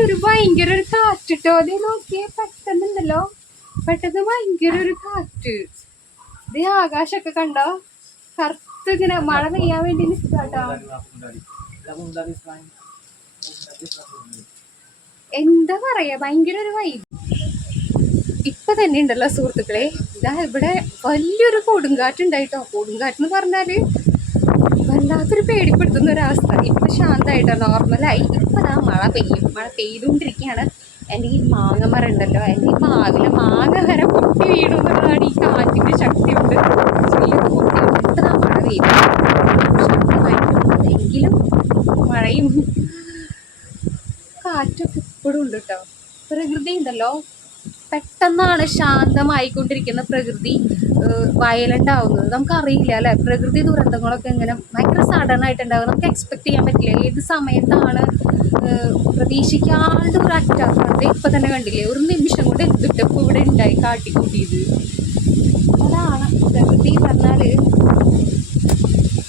ഒരു ഭയങ്കര ഒരു കാറ്റിട്ടോ അതേ നോക്കിയേ പെട്ടെന്നുണ്ടല്ലോ. പെട്ടെന്ന് ഭയങ്കര ഒരു കാറ്റ് ഇതേ ആകാശമൊക്കെ കണ്ടോ? കറുത്ത് ഇങ്ങനെ മഴ പെയ്യാൻ വേണ്ടി നിൽക്കാട്ടോ എന്താ പറയാ ഭയങ്കര ഒരു വൈബ് ഇപ്പൊ തന്നെ ഉണ്ടല്ലോ സുഹൃത്തുക്കളെ ഇതാ ഇവിടെ വലിയൊരു കൊടുങ്കാറ്റുണ്ടായിട്ടോ. കൊടുങ്കാറ്റ് എന്ന് പറഞ്ഞാൽ വല്ലാത്തൊരു പേടിപ്പെടുത്തുന്ന ഒരവസ്ഥ. ഇപ്പൊ ശാന്തമായിട്ടോ നോർമലായി ഇപ്പൊ ആ മഴ പെയ്യും. മഴ പെയ്തുകൊണ്ടിരിക്കുകയാണ്. എന്റെ ഈ മാങ്ങ മറ ഉണ്ടല്ലോ. എന്റെ ഈ മാവിലെ മാങ്ങ വരെ പൊട്ടി വീണുന്നതാണ് ഈ കാറ്റിന്റെ ശക്തി ഉണ്ട് ചെറിയൊരു പൊട്ടി മഴ പെയ്യും എങ്കിലും മഴയും കാറ്റൊക്കെ ഇപ്പോഴും ഉണ്ട് കേട്ടോ പ്രകൃതി ഉണ്ടല്ലോ. പെട്ടെന്നാണ് ശാന്തമായിക്കൊണ്ടിരിക്കുന്ന പ്രകൃതി വയലന്റ് ആവുന്നത് നമുക്കറിയില്ല അല്ലേ? പ്രകൃതി ദുരന്തങ്ങളൊക്കെ എങ്ങനെ ഭയങ്കര സഡൻ ആയിട്ടുണ്ടാവും. നമുക്ക് എക്സ്പെക്ട് ചെയ്യാൻ പറ്റില്ല. ഏത് സമയത്താണ് പ്രതീക്ഷിക്കാണ്ട് ഒരു അറ്റാക്ക് ഇപ്പം തന്നെ കണ്ടില്ലേ? ഒരു നിമിഷം കൊണ്ട് ഇപ്പൊ ഇവിടെ ഉണ്ടായി കാട്ടിക്കൂട്ടിയത്? അതാണ് പ്രകൃതി പറഞ്ഞാൽ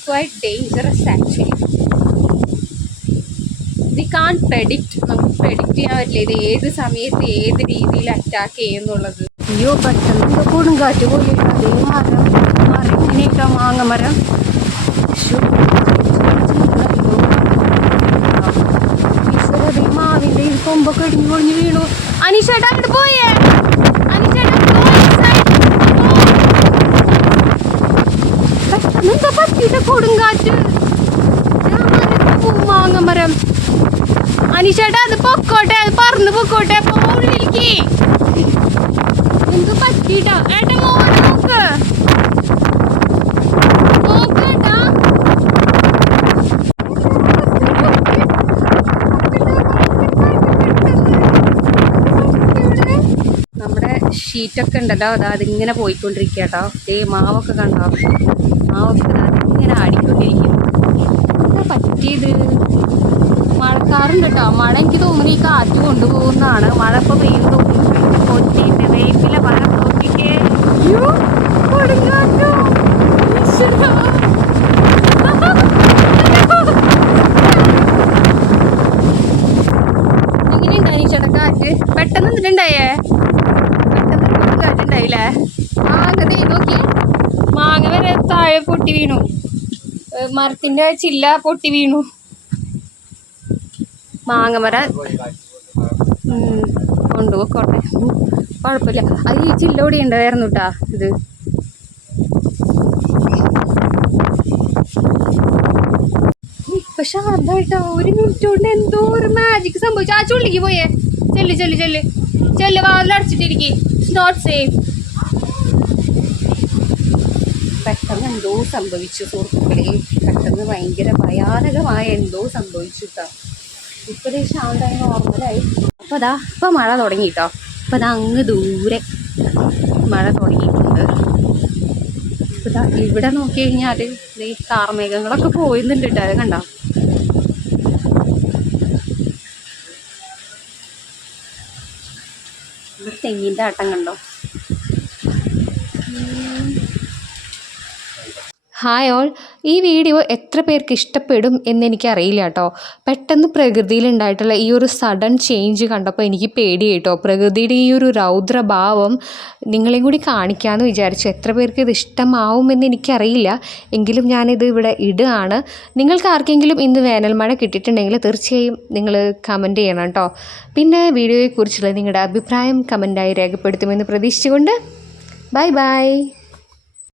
quite dangerous actually we can predict നമുക്ക് പ്രെഡിക്റ്റ് ചെയ്യാൻ പറ്റില്ല ഇത് ഏത് സമയത്ത് ഏത് രീതിയിൽ അറ്റാക്ക് ചെയ്യുന്നുള്ളത്. അയ്യോ പെട്ടെന്ന് കൊടുങ്കാറ്റ് പോലെ അതേ മരം മരം. ഇങ്ങനെയൊക്കെ മാങ്ങ മരം മാവിന്റെ ഈ കൊമ്പൊക്കെ ഇടിഞ്ഞു പൊളിഞ്ഞു വീണു. അനീഷേട്ടാ അങ്ങോട്ട് പോയേ? അനീഷേട്ടാ പെട്ടെന്ന് എന്താ പറ്റിയിട്ട് കൊടുങ്കാറ്റ് മാങ്ങ മരം. അനീഷേട്ടാ അത് പൊക്കോട്ടെ അത് പറന്ന് പൊക്കോട്ടെ. നമ്മുടെ ഷീറ്റൊക്കെ ഉണ്ടല്ലോ അതാ അതിങ്ങനെ പോയിക്കൊണ്ടിരിക്കുക കേട്ടോ ഏ മാവൊക്കെ കണ്ടോ? മാവൊക്കെ ഇങ്ങനെ ആടിക്കൊണ്ടിരിക്കും എന്താ പറ്റിയത്? മഴക്കാറുണ്ട് കേട്ടോ. മഴ എനിക്ക് തോന്നുന്നു ഈ കാറ്റ് കൊണ്ടുപോകുന്നതാണ്. മഴ ഇപ്പൊ പെയ്യുന്നു കൊച്ചിന്റെ വേപ്പില മഴ അയ്യോ, കൊടുങ്കാറ്റോ. ഈശ്വരാ. എങ്ങനെയുണ്ട് അനീഷേട്ടാ കാറ്റ് പെട്ടെന്ന് എന്നിട്ടുണ്ടായേ പെട്ടെന്ന് കാറ്റുണ്ടായില്ലേ മാങ്ങ ദേ നോക്കി. മാങ്ങ വരെ താഴെ പൊട്ടി വീണു. മരത്തിന്റെ ചില്ല പൊട്ടി വീണു. മാങ്ങമര കൊണ്ടുപോയിക്കോട്ടെ കുഴപ്പമില്ല. അത് ഈ ചില്ലോടി ഉണ്ടായിരുന്നു കേട്ടാ ഇത്. പക്ഷെ അതായിട്ടാ ഒരു മിനിറ്റ് കൊണ്ട് എന്തോ ഒരു മാജിക് സംഭവിച്ചു. ആ ചുള്ളിക്ക് പോയേ. ചെല്ല് ചെല്ല് ചെല്ല്. ചെല്ല് വാതിലടച്ചിട്ടിരിക്കെ നോട്ട് സേഫ് പെട്ടെന്ന് എന്തോ സംഭവിച്ചു സുഹൃത്തുക്കളെ. പെട്ടെന്ന് ഭയങ്കര ഭയാനകമായ എന്തോ സംഭവിച്ചു കേട്ടോ ഇപ്പോഴേ ശാന്തമായി ഓർമ്മലായി അപ്പോൾ അതാ മഴ തുടങ്ങി കേട്ടോ അപ്പോൾ അതാ അങ്ങ് ദൂരെ മഴ തുടങ്ങിയിട്ടുണ്ട്. ഇപ്പൊ ഇതാ ഇവിടെ നോക്കി കഴിഞ്ഞാൽ ഈ കാർമേഘങ്ങളൊക്കെ പോയിരുന്നുണ്ട് കേട്ടോ കണ്ടോ? തെങ്ങിന്റെ ആട്ടം കണ്ടോ? Hi all. ഈ വീഡിയോ എത്ര പേർക്ക് ഇഷ്ടപ്പെടും എന്നെനിക്കറിയില്ല കേട്ടോ. പെട്ടെന്ന് പ്രകൃതിയിലുണ്ടായിട്ടുള്ള ഈ ഒരു സഡൻ ചേഞ്ച് കണ്ടപ്പോൾ എനിക്ക് പേടി കേട്ടോ. പ്രകൃതിയുടെ ഈ ഒരു രൗദ്രഭാവം നിങ്ങളെയും കൂടി കാണിക്കാമെന്ന് വിചാരിച്ചു. എത്ര പേർക്ക് ഇത് ഇഷ്ടമാവുമെന്ന് എനിക്കറിയില്ല. എങ്കിലും ഞാനിത് ഇവിടെ ഇടുകയാണ്. നിങ്ങൾക്ക് ആർക്കെങ്കിലും ഇന്ന് വേനൽമഴ കിട്ടിയിട്ടുണ്ടെങ്കിൽ തീർച്ചയായും നിങ്ങൾ കമന്റ് ചെയ്യണം കേട്ടോ. പിന്നെ വീഡിയോയെക്കുറിച്ചുള്ള നിങ്ങളുടെ അഭിപ്രായം കമന്റായി രേഖപ്പെടുത്തുമെന്ന് പ്രതീക്ഷിച്ചുകൊണ്ട് ബൈ ബൈ